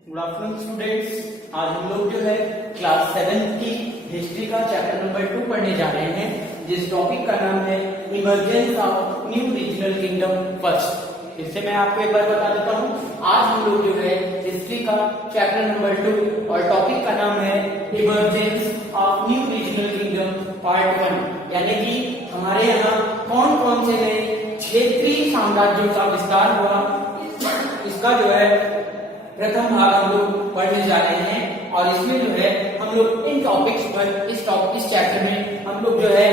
Good afternoon students. आज हम लोग जो है क्लास 7 की हिस्ट्री का चैप्टर नंबर 2 पढ़ने जा रहे हैं, जिस टॉपिक का नाम है emergence of new regional kingdom first. इससे मैं आपको एक बार बता देता हूँ, आज हम लोग जो है हिस्ट्री का चैप्टर नंबर 2 और टॉपिक का नाम है emergence of new regional kingdom part 1, यानी कि हमारे यहाँ कौन कौन से नए क्षेत्रीय साम्राज्यों का विस्तार हुआ, इसका जो है प्रथम भाग हम लोग पढ़ने जा रहे हैं। और इसमें जो है हम लोग इन टॉपिक्स पर इस चैप्टर में हम लोग जो है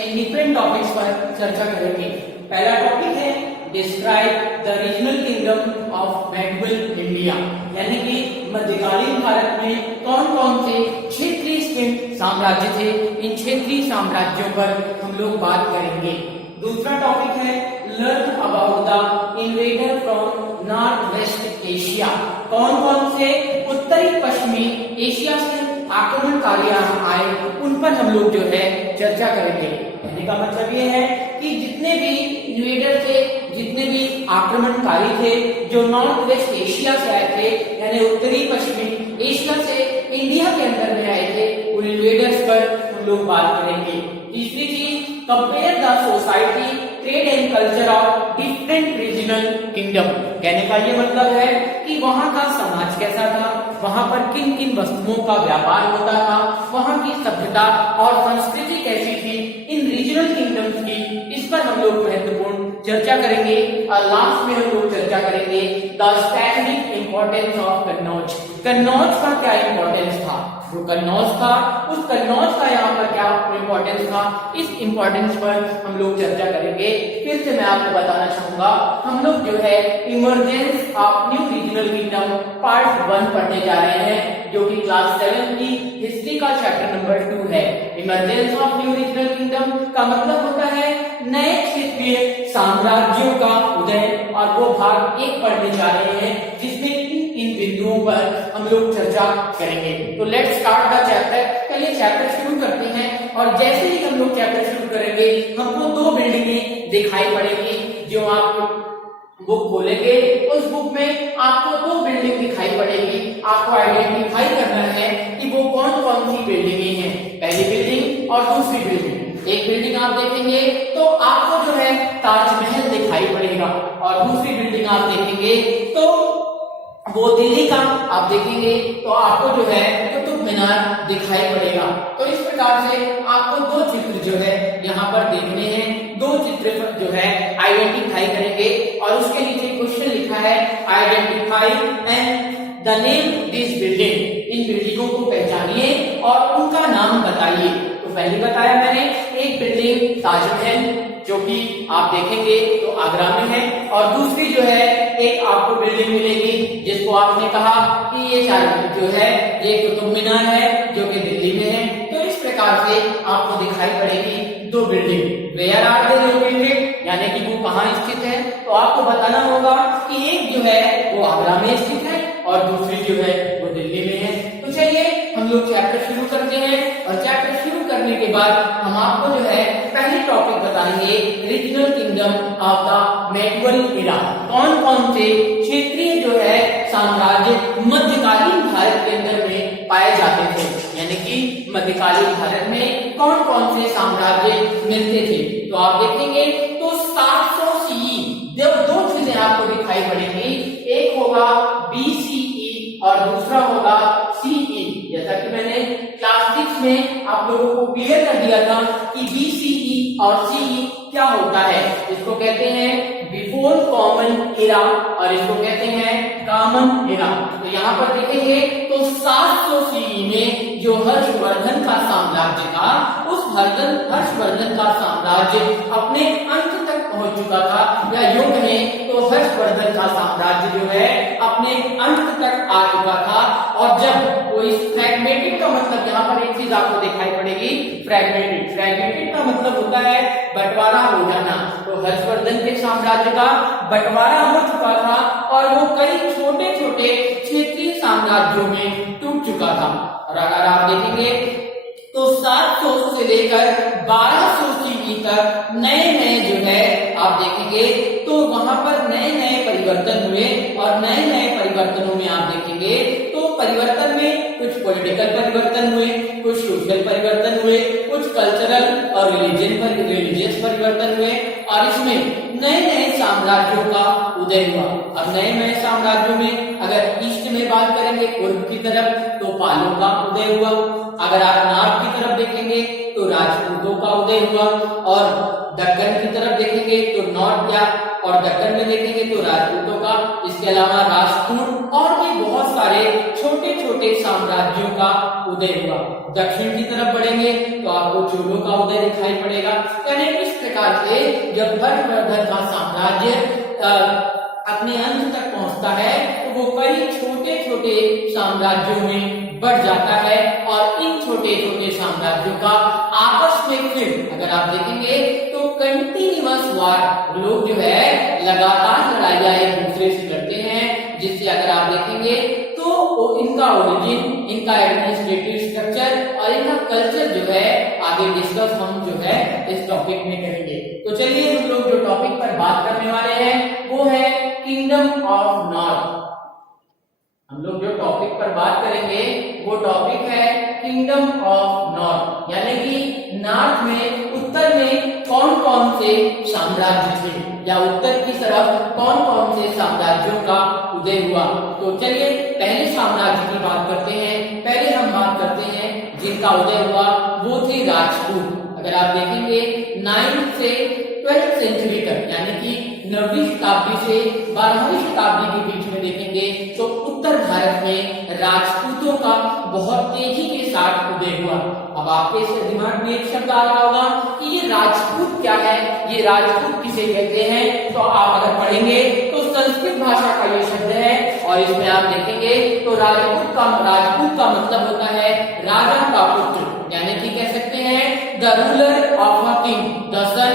इन डिफरेंट टॉपिक्स पर चर्चा करेंगे। पहला टॉपिक है describe the regional kingdom of medieval India, यानी कि मध्यकालीन भारत में कौन कौन से क्षेत्रीय साम्राज्य थे, इन क्षेत्रीय साम्राज्यों पर हम लोग बात करेंगे। दूसरा टॉपिक है learn about the invader from north west Asia, कौन कौन से उत्तरी पश्चिमी एशिया से आक्रमणकारी आए, उन पर हम लोग जो है चर्चा करेंगे। कहने का मतलब ये है कि जितने भी इन्वेडर थे, जितने भी आक्रमणकारी थे जो नॉर्थ वेस्ट एशिया से आए थे, यानी उत्तरी पश्चिमी एशिया से इंडिया के अंदर में आए थे, उन इन्वेडर्स पर हम लोग बात करेंगे। तीसरी चीज compare the society trade and culture of different regional kingdom, कहने का ये मतलब है कि वहां का समाज कैसा था, वहां पर किन किन वस्तुओं का व्यापार होता था, वहां की सभ्यता और संस्कृति कैसी थी, इन रीजनल किंगडम्स की, इस पर हम लोग महत्वपूर्ण चर्चा करेंगे। और लास्ट में हम लोग चर्चा करेंगे the strategic importance of Kannauj, Kannauj का क्या इंपॉर्टेंस था, जो कन्नौज था उस कन्नौज का यहाँ पर क्या इंपॉर्टेंस था, इस इंपॉर्टेंस पर हम लोग चर्चा करेंगे। फिर से मैं आपको बताना चाहूंगा, हम लोग जो है emergence of new regional kingdom part 1 पढ़ने जा रहे हैं, जो कि क्लास 7 की हिस्ट्री का चैप्टर नंबर 2 है। Emergence of new regional kingdom का मतलब होता है नए क्षेत्रीय साम्राज्यों का उदय, और वो भाग 1 पढ़ने जा रहे हैं, जिसमें इन बिंदुओं पर हम लोग चर्चा करेंगे। तो लेट्स स्टार्ट द चैप्टर। पहले चैप्टर शुरू करते हैं, और जैसे ही हम लोग चैप्टर शुरू करेंगे हमको 2 बिल्डिंगें दिखाई पड़ेगी। जो आप बुक खोलेंगे उस बुक में आपको 2 बिल्डिंग दिखाई पड़ेगी, आपको आइडेंटिफाई करना है कि वो कौन कौन सी बिल्डिंगें हैं, पहली बिल्डिंग और दूसरी बिल्डिंग। एक बिल्डिंग आप देखेंगे तो आपको जो है ताजमहल दिखाई पड़ेगा, और दूसरी बिल्डिंग आप देखेंगे तो वो दिल्ली का आप देखेंगे तो आपको जो है कुतुब मीनार दिखाई पड़ेगा। तो इस प्रकार से आपको 2 चित्र जो है यहाँ पर देखने हैं, 2 चित्र जो है आइडेंटिफाई करेंगे, और उसके नीचे क्वेश्चन लिखा है identify and the name this building, इन बिल्डिंगों को पहचानिए और उनका नाम बताइए। तो पहले बताया मैंने, एक बिल्डिंग ताजमहल जो कि आप देखेंगे तो आगरा में है, और दूसरी जो है एक आपको बिल्डिंग मिलेगी जिसको आपने कहा कि ये जो है ये कुतुब मीनार है जो कि दिल्ली में है। तो इस प्रकार से आपको दिखाई पड़ेगी 2 building. Where are they located, यानी कि वो कहाँ स्थित है, तो आपको बताना होगा कि एक जो है वो आगरा में स्थित है और दूसरी जो है वो दिल्ली में है। तो चलिए हम लोग चैप्टर शुरू करते हैं, और चैप्टर शुरू करने के बाद हम आपको जो है पहली टॉपिक बताएंगे regional kingdom of the medieval era, कौन कौन से क्षेत्रीय जो है साम्राज्य मध्यकालीन भारत के अंदर में पाए जाते थे, यानी कि मध्यकालीन भारत में कौन कौन से साम्राज्य मिलते थे। तो आप देखेंगे तो 700 CE 2 चीजें आपको दिखाई पड़ेंगी, एक होगा BCE और दूसरा होगा CE। जैसा कि मैंने क्लास 6 में आप लोगों को क्लियर कर दिया था कि BCE और CE क्या होता है। इसको कहते हैं बिफोर कॉमन एरा और इसको कहते हैं कॉमन एरा। तो यहाँ पर देखेंगे तो 700 CE में जो हर्षवर्धन का साम्राज्य था, उस हर्षवर्धन का साम्राज्य अपने अंत तक पहुंच चुका था, या यूं कहें तो हर्षवर्धन का साम्राज्य जो है अपने अंत तक आ चुका था। और जब वो इस फ्रैगमेंटेड का मतलब, यहाँ पर एक चीज आपको दिखाई पड़ेगी, फ्रैगमेंटेड का मतलब होता है बंटवारा हो जाना। तो हर्षवर्धन के साम्राज्य का बंटवारा हो चुका था और वो कई छोटे छोटे क्षेत्रीय साम्राज्यों में टूट चुका था। और अगर आप देखेंगे तो 700 से लेकर 1200 CE तक नए जो है आप देखेंगे तो वहां पर नए परिवर्तन हुए, और नए परिवर्तनों में आप देखेंगे तो परिवर्तन में कुछ पॉलिटिकल परिवर्तन हुए, कुछ सोशल परिवर्तन हुए, कुछ कल्चरल और रिलीजियस परिवर्तन हुए और इसमें नए नए साम्राज्यों का उदय हुआ। अब नए नए साम्राज्यों में अगर ईस्ट में बात करेंगे पूर्व की तरफ तो पालों का उदय हुआ, अगर आप नॉर्थ की तरफ देखेंगे तो राजपूतों का उदय हुआ और दक्कन की तरफ देखेंगे तो नॉर्थ या और दक्कन में देखेंगे तो राजपूतों का, इसके अलावा राष्ट्रकूट और भी बहुत सारे छोटे छोटे साम्राज्यों का उदय हुआ। दक्षिण की तरफ बढ़ेंगे तो आपको चोलों का उदय दिखाई पड़ेगा। यानी इस प्रकार से जब हर्षवर्धन का साम्राज्य अपने अंत तक पहुंचता है तो वो कई छोटे छोटे साम्राज्यों में बढ़ जाता है और इन छोटे छोटे साम्राज्यों का आपस में फिर अगर आप देखेंगे तो कंटिन्यूअस वार, लोग जो है लगातार लड़ाइयां एक दूसरे से लड़ते हैं, जिससे अगर आप देखेंगे तो इनका ओरिजिन, इनका एडमिनिस्ट्रेटिव स्ट्रक्चर और इनका कल्चर जो है आगे डिस्कस हम जो है इस टॉपिक में करेंगे। तो चलिए हम लोग जो टॉपिक पर बात करने वाले हैं वो है किंगडम ऑफ नॉर्थ। हम लोग जो टॉपिक पर बात करेंगे वो टॉपिक है किंगडम ऑफ नॉर्थ, यानी कि नॉर्थ में, उत्तर में कौन कौन से साम्राज्य थे या उत्तर की तरफ कौन कौन से साम्राज्यों का उदय हुआ। तो चलिए पहले साम्राज्य की बात करते हैं। पहले हम बात करते हैं जिनका उदय हुआ वो थे राजपूत। अगर आप देखेंगे 9th से 12th सेंचुरी तक, यानी कि 9वीं शताब्दी से 12वीं शताब्दी के बीच में देखेंगे तो उत्तर भारत में राजपूतों का बहुत तेजी के साथ उदय हुआ। अब आपके दिमाग में एक शब्द आ रहा होगा कि ये राजपूत क्या है, ये राजपूत किसे कहते हैं। तो आप अगर पढ़ेंगे तो संस्कृत भाषा का ये शब्द है और इसमें आप देखेंगे तो राजपूत का मतलब होता है राजा का पुत्र, यानी कि कह सकते हैं the ruler of a king, the son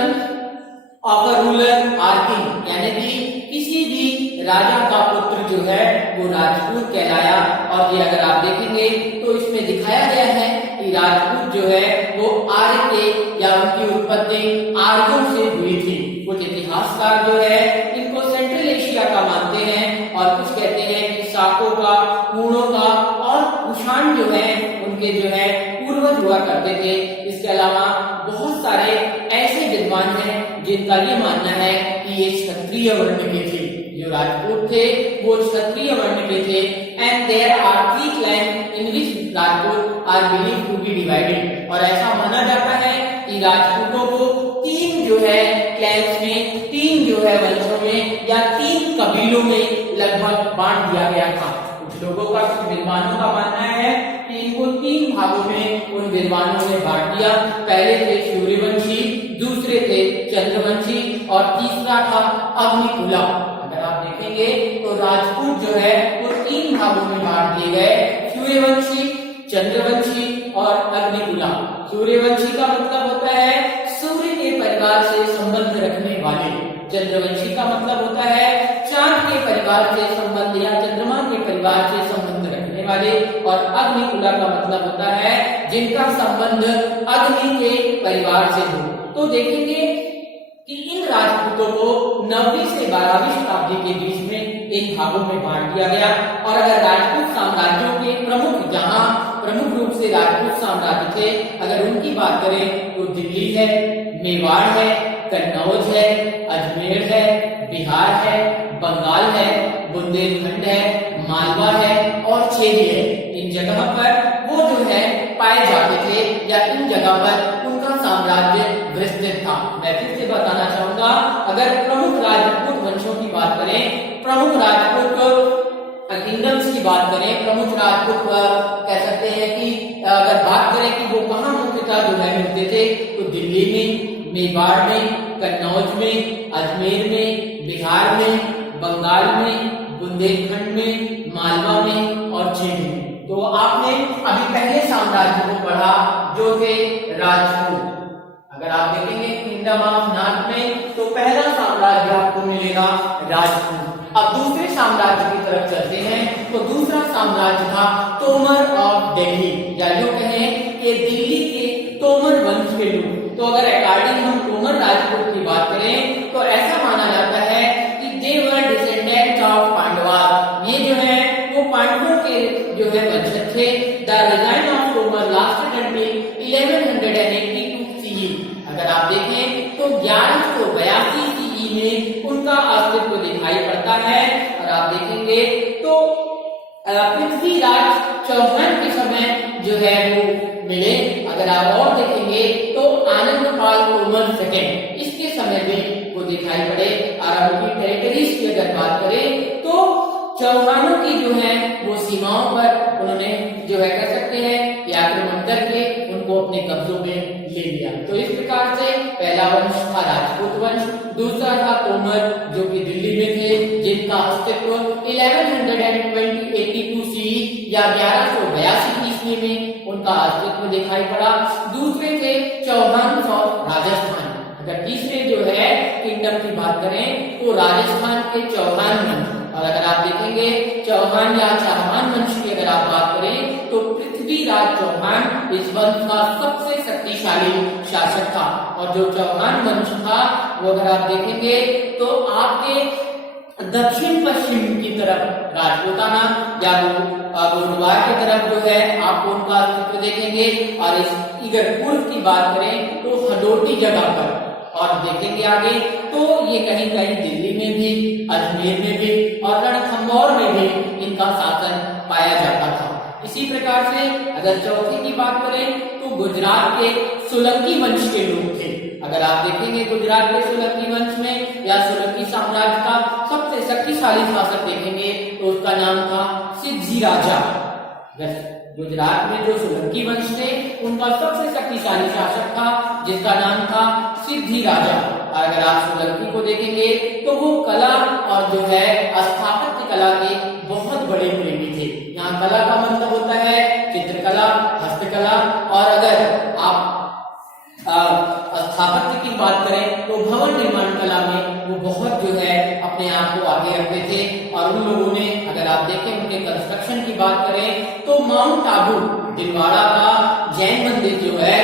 of a ruler or king, यानी कि किसी भी राजा का पुत्र जो है वो राजपूत कहलाया। और ये अगर आप देखेंगे तो इसमें दिखाया गया है कि राजपूत जो है वो आर्य के या उनकी उत्पत्ति आर्यों से हुई थी। कुछ इतिहासकार जो है इनको सेंट्रल एशिया का मानते हैं और कुछ कहते हैं कि शाकों का, हूणों का और कुषाण जो है उनके जो है पूर्वज हुआ करते थे। इसके अलावा बहुत सारे ऐसे विद्वान हैं जिनका ये मानना है कि ये क्षत्रिय वर्ण के थे, जो राजपूत थे वो क्षत्रिय वर्ण के थे। And there are 3 clan in which Rajput are believed to be divided, और ऐसा माना जाता है कि राजपूतों को 3 जो है क्लैंस में, 3 जो है वंशों में या 3 कबीलों में लगभग बांट दिया गया था। कुछ लोगों का, कुछ विद्वानों का मानना है कि इनको 3 भागों में उन विद्वानों ने बांट दिया। पहले थे सूर्यवंशी, दूसरे थे चंद्रवंशी और तीसरा था अग्निकुला। अगर आप देखेंगे तो राजपूत जो है वो 3 भागों में बांट दिए गए, सूर्यवंशी, चंद्रवंशी और अग्निकुला। सूर्यवंशी का मतलब होता है सूर्य के परिवार से संबंध रखने वाले, चंद्रवंशी का मतलब होता है चांद के परिवार से संबंध या चंद्रमा के परिवार से संबंध रखने वाले, और अग्निकुला का मतलब होता है जिनका संबंध अग्नि के परिवार से हो। तो देखेंगे कि इन राजपूतों को 9वीं से 12वीं शताब्दी के बीच में इन भागों में बांट दिया गया। और अगर राजपूत साम्राज्यों के प्रमुख, जहां प्रमुख रूप से राजपूत साम्राज्य थे, अगर उनकी बात करें तो दिल्ली है, मेवाड़ है, कन्नौज है, अजमेर है, बिहार है, बंगाल है, बुंदेलखंड है, मालवा है और छेदी है। इन जगह पर वो जो है पाए जाते थे या इन जगह पर उनका साम्राज्य विस्तृत था। मैं फिर से बताना चाहूंगा, अगर प्रमुख राजपूत वंशों की बात करें, प्रमुख राजपूत किंगडम्स की बात करें, प्रमुख राजपूत कह सकते हैं कि अगर बात करें कि वो कहाँ मुख्यतः जो है मिलते थे, तो दिल्ली में, मेवाड़ में, कन्नौज में, अजमेर में, बिहार में, बंगाल में, बुंदेलखंड में, मालवा में और छेदी में। तो आपने अभी पहले साम्राज्य को पढ़ा जो थे राजपूत। अगर आप देखेंगे किंगडम ऑफ नॉर्थ में तो पहला साम्राज्य आपको मिलेगा राजपूत। अब दूसरे साम्राज्य की तरफ चलते हैं तो दूसरा साम्राज्य था तोमर ऑफ दिल्ली, या जो कहें कि दिल्ली के तोमर वंश के लोग। तो अगर अकॉर्डिंग हम तोमर राजपूत की बात करें तो ऐसा माना जाता है कि दे वर डिसेंडेंट्स ऑफ पांडवा, ये जो है पांडवों के जो है वंशज थे। The reign of Tomar lasted until 1182 CE। अगर आप देखें तो 1182 CE में उनका अस्तित्व दिखाई पड़ता है। और आप देखेंगे तो पृथ्वीराज चौहान के समय जो है वो मिले। अगर आप और देखेंगे तो आनंदपाल तोमर सेकंड इसके समय में वो दिखाई पड़े। और उनकी टेरिटरीज की अगर बात करें तो चौहानों की जो है वो सीमाओं पर उन्होंने जो है कह सकते हैं आक्रमण करके उनको अपने कब्जों में ले लिया। तो इस प्रकार से पहला वंश था राजपूत वंश, दूसरा था तोमर जो कि दिल्ली में थे, जिनका अस्तित्व 1182 CE या 1182 ईस्वी में उनका अस्तित्व दिखाई पड़ा। दूसरे थे चौहान ऑफ राजस्थान। अगर तीसरे जो है किंगडम की बात करें तो राजस्थान के चौहान वंश। और अगर आप देखेंगे चौहान या चाहमान वंश की अगर आप बात करें तो पृथ्वीराज चौहान इस वंश का सबसे शक्तिशाली शासक था। और जो चौहान वंश था वो अगर आप देखेंगे तो आपके दक्षिण पश्चिम की तरफ राजपूताना या गोंडवार की तरफ जो है आपको उनका अस्तित्व देखेंगे। और इस अगर पूर्व की बात करें तो हडोटी जगह पर और देखेंगे आगे तो ये कहीं कहीं दिल्ली में भी, अजमेर में भी और रणथंभौर में भी इनका शासन पाया जाता था। इसी प्रकार से अगर चौथी की बात करें तो गुजरात के सोलंकी वंश के लोग थे। अगर आप देखेंगे गुजरात के सोलंकी वंश में या सोलंकी साम्राज्य का सबसे शक्तिशाली शासक देखेंगे तो उसका नाम था सिद्धी राजा। गुजरात में जो सोलंकी वंश थे उनका सबसे शक्तिशाली शासक था जिसका नाम था सिद्धी राजा। और अगर आप सोलंकी को देखेंगे तो वो कला और जो है स्थापत्य कला के बहुत बड़े प्रेमी थे। यहाँ कला का मतलब होता है चित्रकला, हस्तकला। और अगर आप स्थापत्य की बात करें तो भवन निर्माण कला में वो बहुत जो है अपने आप को आगे रखते थे। और उन लोगों ने अगर आप देखें उनके कंस्ट्रक्शन की बात करें तो माउंट आबू दिलवाड़ा का जैन मंदिर जो है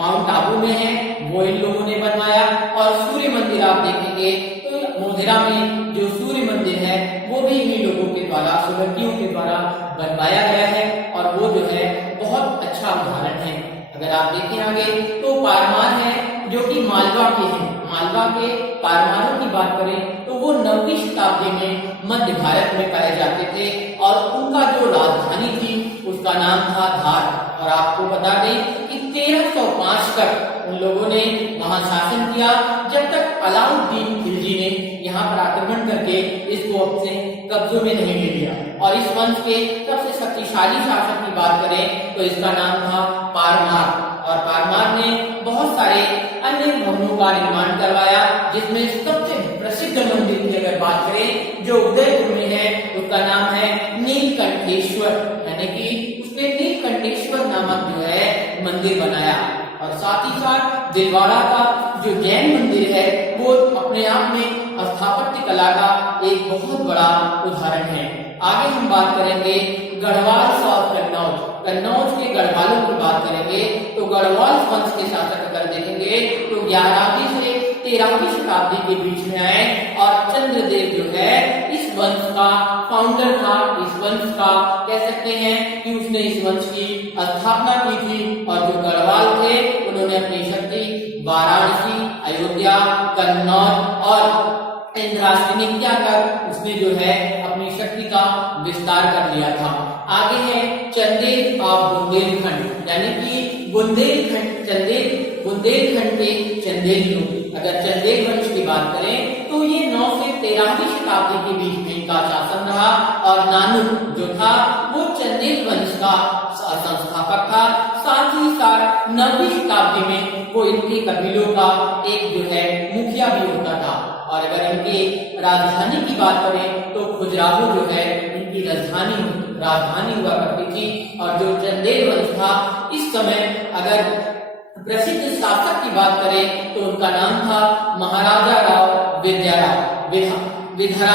माउंट आबू में है वो इन लोगों ने बनवाया। और सूर्य मंदिर आप देखेंगे तो मोढेरा में जो सूर्य मंदिर है वो भी इन्हीं लोगों के द्वारा, सोलंकियों के द्वारा बनवाया गया है। और वो जो है बहुत अच्छा उदाहरण है। अगर आप देखें आगे तो पारमार है जो कि मालवा के हैं। मालवा के पारमारों की बात करें तो वो 9वीं शताब्दी में मध्य भारत में पाए जाते थे। और उनका जो राजधानी थी उसका नाम था धार। और आपको बता दें कि 1305 तक उन लोगों ने वहां शासन किया जब तक अलाउद्दीन खिलजी ने यहाँ पर आक्रमण करके इसको अपने कब्जों में नहीं ले लिया। और इस वंश के सबसे शक्तिशाली शासक की बात करें तो इसका नाम था पारमार। और पारमार ने बहुत सारे अन्य भवनों का निर्माण करवाया जिसमें सबसे प्रसिद्ध मंदिर की अगर बात करें जो उदयपुर में है उसका नाम है नीलकंठेश्वर। यानी कि उसने नीलकंठेश्वर नामक जो है मंदिर बनाया। और साथ ही साथ दिलवाड़ा का जो जैन मंदिर है वो अपने आप में स्थापत्य कला का एक बहुत बड़ा उदाहरण है। आगे हम बात करेंगे गढ़वाल और कन्नौज। कन्नौज के गढ़वालों की बात करेंगे तो गढ़वाल वंश के शासक अगर देखेंगे तो 11वीं से 13वीं शताब्दी के बीच में आए। और चंद्रदेव जो है इस वंश का फाउंडर था। इस वंश का कह सकते हैं कि उसने इस वंश की स्थापना की थी। और जो गढ़वाल थे उन्होंने अपनी शक्ति वाराणसी, अयोध्या, कन्नौज और इंद्रावती कर उसने जो है अपनी शक्ति का विस्तार कर लिया था। आगे है चंदेल ऑफ बुंदेलखंड यानी कि बुंदेलखंड के चंदेल लोग। अगर चंदेल वंश की बात करें तो ये 9 से 13वीं शताब्दी के बीच में इनका शासन रहा। और नानू जो था वो चंदेल वंश का संस्थापक था। साथ ही साथ 9वीं शताब्दी में वो इनके कबीलों का एक जो है मुखिया भी होता था। और अगर इनकी राजधानी की बात करें तो खजुराहो जो है इनकी राजधानी हुआ करती थी। और जो चंदेल वंश था इस समय अगर प्रसिद्ध शासक की बात करें तो उनका नाम था महाराजा Rao विधरा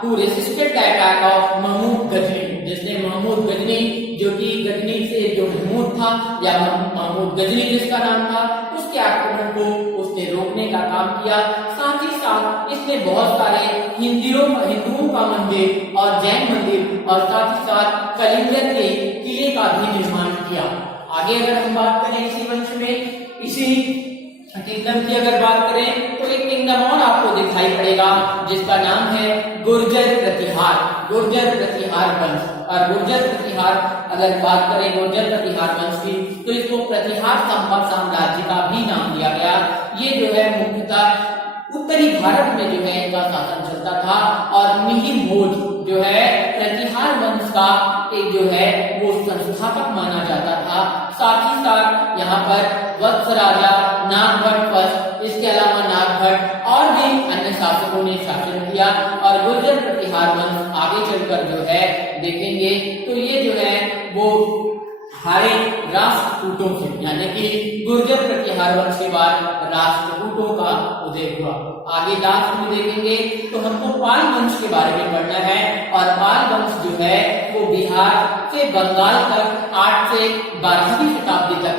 who resisted the attack of Mahmood Ghazni. जिसने महमूद गजनी जो कि गजनी से जो महमूद था या महमूद गजनी जिसका नाम था उसके आक्रमण को उसने रोकने का काम किया। साथ ही साथ इस इसने बहुत सारे हिंदुओं का मंदिर और जैन मंदिर और साथ ही साथ कलिंगर के किले का भी निर्माण किया। आगे अगर हम बात करें इसी वंश में, इसी किंगडम की अगर बात करें तो एक किंगडम और आपको दिखाई पड़ेगा जिसका नाम है गुर्जर प्रतिहार वंश। और गुर्जर प्रतिहार अगर बात करें गुर्जर प्रतिहार वंश की तो इसको प्रतिहार संपर्क साम्राज्य का भी नाम दिया गया। ये जो है मुख्यतः उत्तरी भारत में जो है इनका शासन चलता था और मिहिर भोज जो है प्रतिहार वंश का एक जो है वो संस्थापक माना जाता था। साथ ही साथ यहाँ पर वत्स राजा नागभट्ट वंश, इसके अलावा नागभट्ट और भी अन्य शासकों ने शासन किया। और गुर्जर प्रतिहार वंश आगे चलकर जो है देखेंगे तो ये जो है वो हारे राष्ट्रकूटों से, यानी कि गुर्जर प्रतिहार वंश के बाद राष्ट्रकूटों का उदय हुआ। आगे लास्ट में देखेंगे तो हमको पाल वंश के बारे में पढ़ना है। और पाल वंश जो है वो बिहार से बंगाल तक 8 से 12वीं शताब्दी तक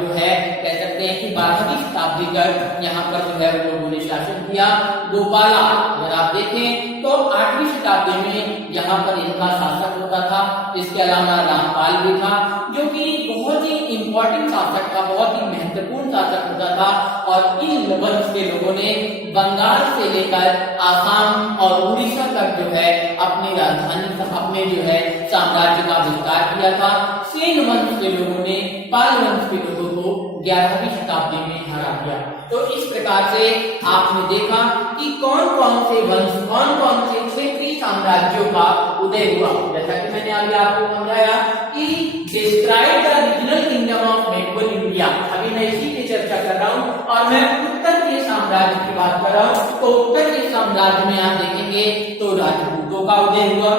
जो है कह सकते हैं कि 12वीं शताब्दी तक यहाँ पर जो है लोगों ने शासन किया। गोपाला अगर आप देखें तो 8वीं शताब्दी में यहाँ पर इनका शासक होता था। इसके अलावा रामपाल भी था जो कि बहुत ही इंपॉर्टेंट शासक था, बहुत ही महत्वपूर्ण शासक होता था। और इन वंश के लोगों ने बंगाल से लेकर आसाम और उड़ीसा तक जो है अपनी राजधानी अपने जो है साम्राज्य का विस्तार किया था। सेन वंश के लोगों ने पाल वंश के लोगों को 11वीं शताब्दी में हरा दिया। तो इस प्रकार से आपने देखा कि कौन कौन से वंश, कौन कौन से क्षेत्रीय साम्राज्यों का उदय हुआ। जैसा कि मैंने अभी आपको समझाया कि describe the regional kingdom of medieval India, अभी मैं इसी की चर्चा कर रहा हूँ और मैं उत्तर के साम्राज्य की बात कर रहा हूँ। तो उत्तर के साम्राज्य में आप देखेंगे तो राजपूतों का उदय हुआ,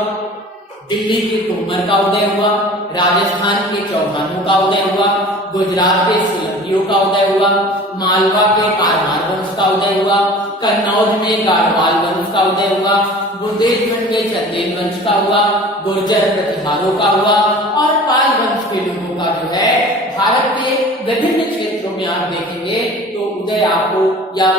दिल्ली के तोमर का उदय हुआ, राजस्थान के चौहानों का उदय हुआ, गुजरात के सोलंकियों का उदय हुआ, मालवा के कारवार वंश का उदय हुआ, कन्नौज में गाढ़वाल वंश का उदय हुआ, बुंदेलखंड के चंदेल वंश का हुआ, गुर्जर प्रतिहारों का हुआ और पाल वंश के लोगों का जो है भारत के विभिन्न क्षेत्रों में आप देखेंगे तो उदय आपको या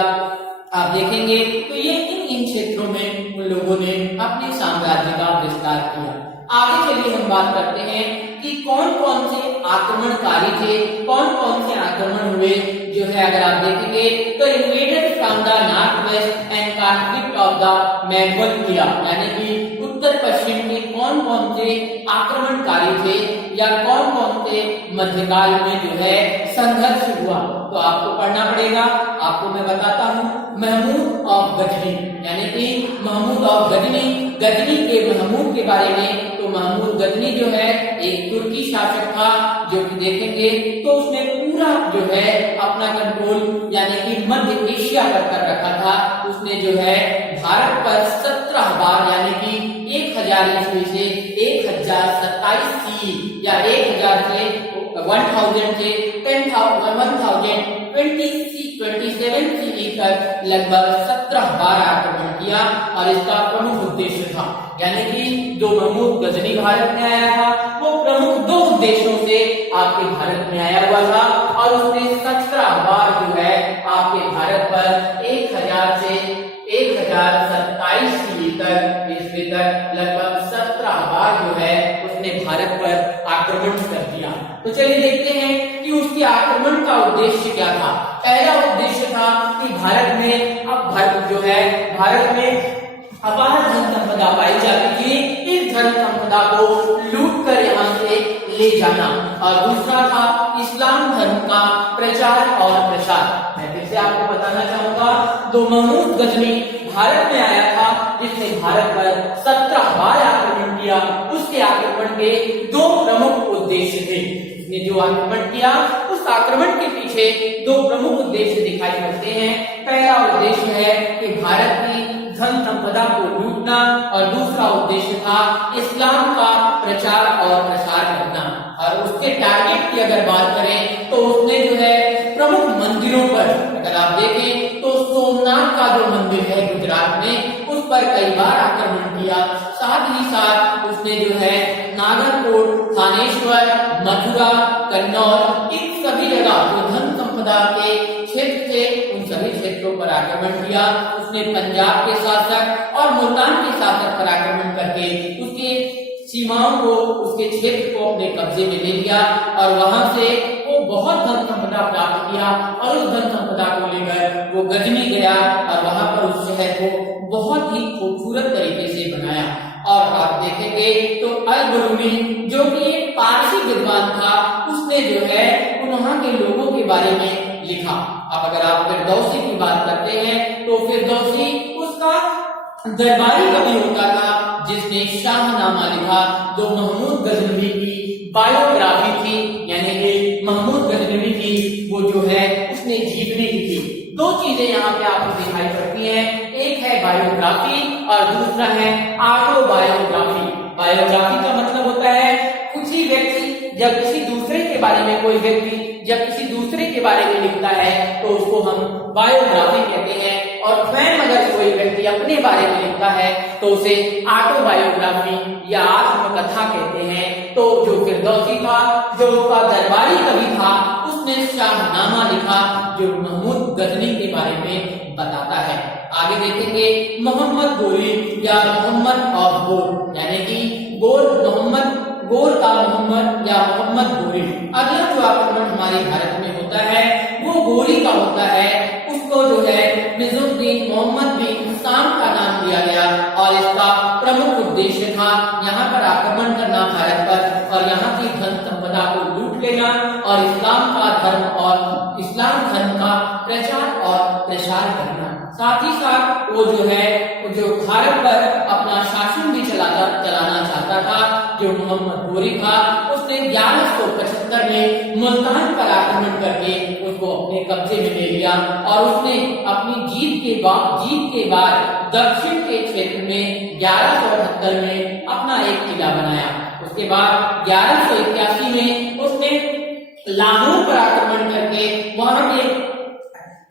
आप देखेंगे तो ये इन क्षेत्रों में उन लोगों ने अपने साम्राज्य का विस्तार किया। आगे चलिए हम बात करते हैं कि कौन कौन से आक्रमणकारी थे, कौन कौन से आक्रमण हुए जो है अगर आप देखेंगे तो invaded from the north west and conflict of the Mughal किला, यानी कि उत्तर पश्चिम के कौन कौन से आक्रमणकारी थे या कौन कौन से मध्यकाल में जो है संघर्ष हुआ। तो आपको पढ़ना पड़ेगा, आपको मैं बताता हूँ। महमूद ऑफ गजनी, यानी कि महमूद ऑफ गजनी, गजनी के महमूद के बारे में। तो महमूद गजनी जो है एक तुर्की शासक था जो कि देखेंगे तो उसने पूरा जो है अपना कंट्रोल यानी कि मध्य एशिया पर रखा था। उसने जो है भारत पर 17 बार यानी कि 1000 ईस्वी से 1027 सी या 1000 से 1000 से 1027 सी तक लगभग 17 बार आक्रमण किया। और इसका प्रमुख उद्देश्य था, यानी कि जो महमूद गजनी भारत में आया था वो प्रमुख 2 उद्देश्यों से आपके भारत में आया हुआ था। और उसने 17 बार जो है आपके भारत पर 1000 से 1027 ईस्वी तक लगभग 17 बार जो है उसने भारत पर आक्रमण कर दिया। तो चलिए देखते हैं कि उसके आक्रमण का उद्देश्य क्या था। पहला उद्देश्य था कि भारत में भारत में अपार धन संपदा पाई जाती थी, इस धन संपदा को लूट कर यहाँ से ले जाना। और दूसरा था इस्लाम धर्म का प्रचार और प्रसार। मैं फिर से आपको बताना चाहूंगा, तो महमूद गजनी भारत में आया था जिसने भारत पर 17 बार आक्रमण किया। उसके आक्रमण के 2 प्रमुख उद्देश्य थे। उसने जो आक्रमण किया उस आक्रमण के पीछे 2 प्रमुख उद्देश्य दिखाई पड़ते हैं। पहला उद्देश्य है कि भारत की धन संपदा को लूटना और दूसरा उद्देश्य था इस्लाम का प्रचार और प्रसार करना। और उसके टारगेट की अगर बात करें तो उसने जो है प्रमुख मंदिरों पर अगर आप देखें तो सोमनाथ का जो मंदिर है गुजरात में उस पर कई बार आक्रमण किया। साथ ही साथ उसने जो है नागरकोट, थानेश्वर, मथुरा, कन्नौज इन सभी जगह जो धन संपदा के क्षेत्र थे उन सभी क्षेत्रों पर आक्रमण किया। उसने पंजाब के शासक और मुल्तान के शासक पर आक्रमण करके उसके सीमाओं को, उसके क्षेत्र को अपने कब्जे में ले लिया और वहां से वो बहुत धन संपदा प्राप्त किया और उस धन संपदा को लेकर वो गजनी गया और वहां पर उस शहर को बहुत ही खूबसूरत तरीके से बनाया। और आप देखेंगे तो अल-बरूनी जो कि एक पारसी विद्वान था, उसने जो है वहां के लोगों के बारे में लिखा। अब अगर आप फिरदौसी की बात करते हैं तो फिरदौसी उसका दरबारी कवि होता था जिसने शाहनामा लिखा, जो महमूद गजनवी की बायोग्राफी थी, यानी कि महमूद गजनवी की वो जो है उसने जीवनी लिखी। दो चीजें यहाँ पे आपको दिखाई पड़ती हैं, एक है बायोग्राफी और दूसरा है ऑटोबायोग्राफी। बायोग्राफी का मतलब होता है किसी व्यक्ति जब किसी दूसरे के बारे में, कोई व्यक्ति जब किसी दूसरे के बारे में लिखता है तो उसको हम बायोग्राफी कहते हैं, और स्वयं अगर कोई व्यक्ति अपने बारे में लिखता है तो उसे ऑटोबायोग्राफी या आत्मकथा कहते हैं। तो जो फिरदौसी था, जो उसका दरबारी कवि था, उसने शाहनामा लिखा जो महमूद गजनी के बारे में बताता है। आगे देखेंगे मोहम्मद गोरी या मोहम्मद ऑफ गोर, यानी कि गोर का मोहम्मद या मोहम्मद गोरी। अगला जो आक्रमण हमारे भारत में होता है वो गोरी का होता है। उसको जो है निज़ामुद्दीन मोहम्मद बिन साम का नाम दिया गया और इसका प्रमुख उद्देश्य था यहाँ पर आक्रमण करना भारत पर और यहाँ की धन संपदा को लूट लेना और इस्लाम का धर्म और इस्लाम धर्म का प्रचार और प्रसार करना। साथ ही साथ वो जो भारत पर अपना शासन भी चलाना चाहता था। जो मोहम्मद गोरी था उसने 1175 में मुल्तान पर आक्रमण करके उसको अपने कब्जे में ले लिया और उसने अपनी जीत के बाद दक्षिण के क्षेत्र में 1178 में अपना एक किला बनाया। उसके बाद 1181 में उसने लाहौर पर आक्रमण करके वहां के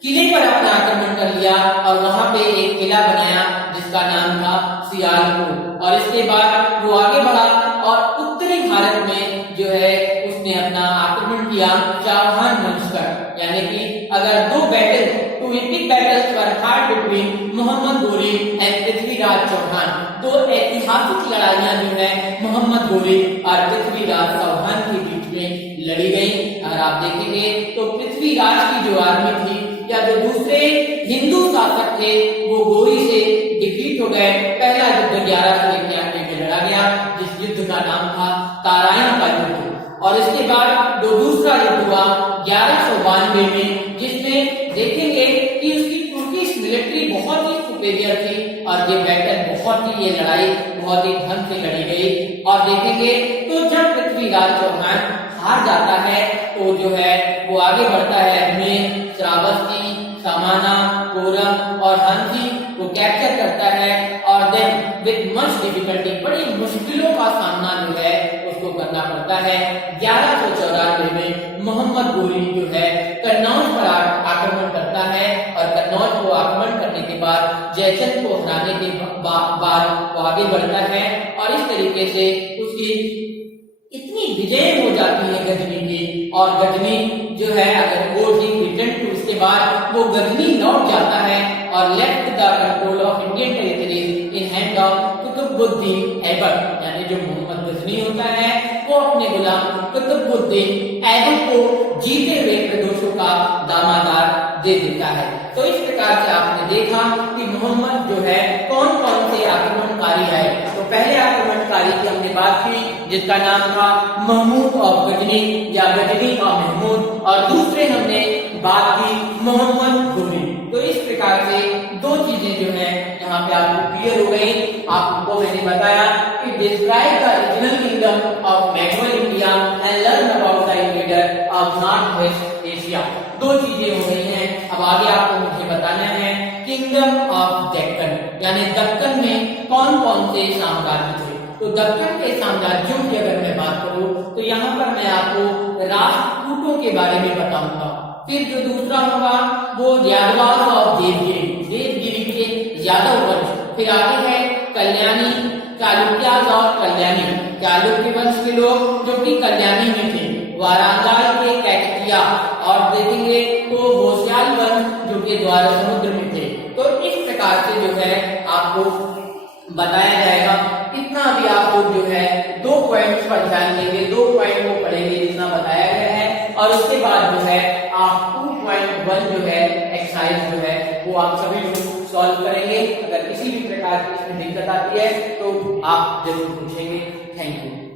किले पर अपना आक्रमण कर लिया और वहां पे एक किला बनाया जिसका नाम था सियालकोट। और इसके बाद वो आगे बढ़ा और उत्तरी भारत में जो है उसने अपना आक्रमण किया चौहान वंश पर, यानी कि अगर दो epic battles were fought between Mohammad Ghori and Prithviraj Chauhan, दो ऐतिहासिक लड़ाइयां जो है मोहम्मद गोरी और पृथ्वीराज चौहान के बीच में लड़ी गई। और आप देखेंगे तो पृथ्वीराज की जो आर्मी थी या जो दूसरे हिंदू शासक थे वो गोरी से डिफीट हो गए। पहला युद्ध 1191 में लड़ा गया जिस युद्ध का नाम था ताराइन का युद्ध। और इसके बाद जो दूसरा युद्ध हुआ 1192 में, जिसमें देखेंगे कि उसकी तुर्किश मिलिट्री बहुत ही सुपेरियर थी और ये बैटल ये लड़ाई बहुत ही ढंग से लड़ी गई। और देखेंगे तो जब पृथ्वीराज चौहान हार जाता है तो जो है वो आगे बढ़ता है अजमेर, श्रावस्ती, समाना, कोरम और हांसी को कैप्चर करता है और देन विद मच डिफिकल्टी, बड़ी मुश्किलों का सामना जो है उसको करना पड़ता है। 1194 में मोहम्मद गोरी जो है कन्नौज पर आक्रमण करता है और कन्नौज को आक्रमण करने के बाद जयचंद को हराने के बाद वो आगे बढ़ता है और इस तरीके से उसकी इतनी विजय हो जाती है गजनी की। और गजनी जो है अगर वो ही रिटर्न टू, उसके बाद वो गजनी लौट जाता है और left the control of Indian territories in hand of Qutbuddin Aibak, यानी जो मोहम्मद गजनी होता है वो अपने गुलाम कुतुबुद्दीन ऐबक को जीते हुए प्रदेशों का दामादार दे देता है। तो इस प्रकार से आपने देखा कि मोहम्मद जो है कौन कौन से आक्रमणकारी है। तो पहले आक्रमणकारी की हमने बात की जिसका नाम था महमूद ऑफ गजनी या गजनी का महमूद, और दूसरे हमने बात की मोहम्मद गोरी। तो इस प्रकार से दो चीजें जो है यहाँ पे आपको क्लियर हो गई। आपको मैंने बताया कि describe the regional kingdom of manual India and learn about the invader of north west Asia. दो चीजें हो गई हैं। अब आगे आपको मुझे बताना है किंगडम ऑफ दक्कन, यानी दक्कन में कौन कौन से साम्राज्य थे। तो दक्कन के साम्राज्यों की अगर मैं बात करूं तो यहाँ पर मैं आपको राष्ट्रकूटों के बारे में बताऊंगा। फिर जो दूसरा होगा वो यादवास ऑफ देवगिरी के यादव वंश। फिर आगे है कल्याणी, चालुक्यास और कल्याणी, चालुक्य वंश के लोग जो कि कल्याणी में थे। वारांगाल के कैकटिया, और देखेंगे द्वारा समुद्र में थे। तो इस प्रकार से जो है आपको बताया जाएगा। इतना भी आप लोग जो है 2 पॉइंट्स पर ध्यान देंगे, 2 पॉइंट को पढ़ेंगे जितना बताया गया है, और उसके बाद जो है आप 2.1 जो है एक्सरसाइज जो है वो आप सभी लोग सॉल्व करेंगे। अगर किसी भी प्रकार की इसमें दिक्कत आती है तो आप जरूर पूछेंगे। Thank you.